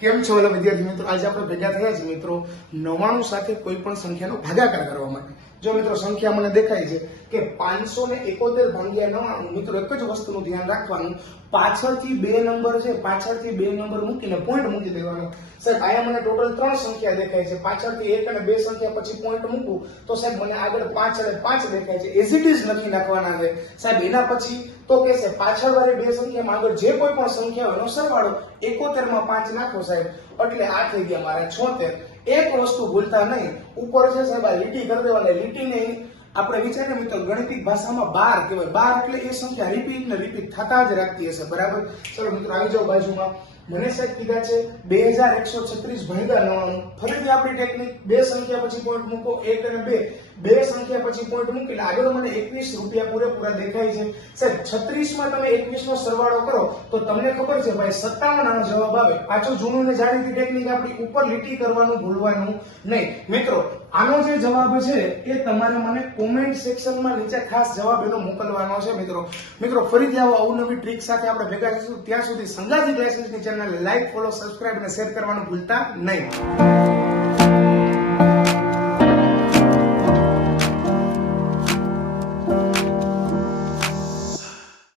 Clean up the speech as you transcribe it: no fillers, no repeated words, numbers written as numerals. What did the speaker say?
કેમ છો વાલા વિદ્યાર્થી મિત્રો? આજે આપણે ભેગા થયા છે મિત્રો 99 સાથે કોઈ પણ સંખ્યાનો ભાગાકાર કરવા માટે. જો મિત્રો સંખ્યા મને દેખાય છે કે 571 ભાગ્યા 99. મિત્રો એક જ વસ્તુનું ધ્યાન રાખવાનું, પાછળથી બે નંબર છે, પાછળથી બે નંબર મૂકીને પોઈન્ટ મૂકી દેવાનો. સાહેબ અહીંયા મને ટોટલ 3 સંખ્યા દેખાય છે, પાછળથી 1 અને 2 સંખ્યા પછી પોઈન્ટ મૂકું તો સાહેબ મને આગળ 5 અને 5 દેખાય છે. એઝ ઇટ ઇઝ લખી નાખવાના છે સાહેબ. એના પછી તો કે છે પાછળ વાળી બે સંખ્યામાં આગળ જે કોઈ પણ સંખ્યા હોય એનો સરવાળો 71 માં 5 નાખો સાહેબ, એટલે આ થઈ ગયા મારા 76. એક વસ્તુ ભૂલતા નહીં, ઉપર છે સાહેબ આ લીટી કરી દેવાની. લીટીને આપણે વિચારીએ મિત્રો ગણિતિક ભાષામાં બાર કહેવાય. બાર એટલે એ સંખ્યા રિપીટ ને રિપીટ થતા જ રાખતી હશે, બરાબર? ચલો મિત્રો આવી જાઓ બાજુમાં. મને સાહેબ કીધા છે 2136 ભાગ્યા 99. ફરીથી આપણી ટેકનિક, બે સંખ્યા પછી પોઈન્ટ મૂકો, 1 અને 2. બે સંખ્યા પછી પોઈન્ટ મૂકી એટલે આગળ મને 21 રૂપિયા પૂરેપૂરા દેખાય છે. સાહેબ 36 માં તમે 21 નો સરવાળો કરો તો તમને ખબર છે ભાઈ 57 આનો જવાબ આવે. પાછું જૂનું ને જાણીતી ટેકનિક આપણી, ઉપર લીટી કરવાનું ભૂલવાનું નહીં. મિત્રો આનો જે જવાબ છે એ તમારે મને કોમેન્ટ સેક્શનમાં નીચે ખાસ જવાબ એનો મોકલવાનો છે મિત્રો ફરીથી આવો અવનવી ટ્રીક સાથે આપણે ભેગા થઈશું. ત્યાં સુધી સંગાજી ક્લાસીસની ચેનલ લાઈક, ફોલો, સબસ્ક્રાઇબ અને શેર કરવાનું ભૂલતા નહીં.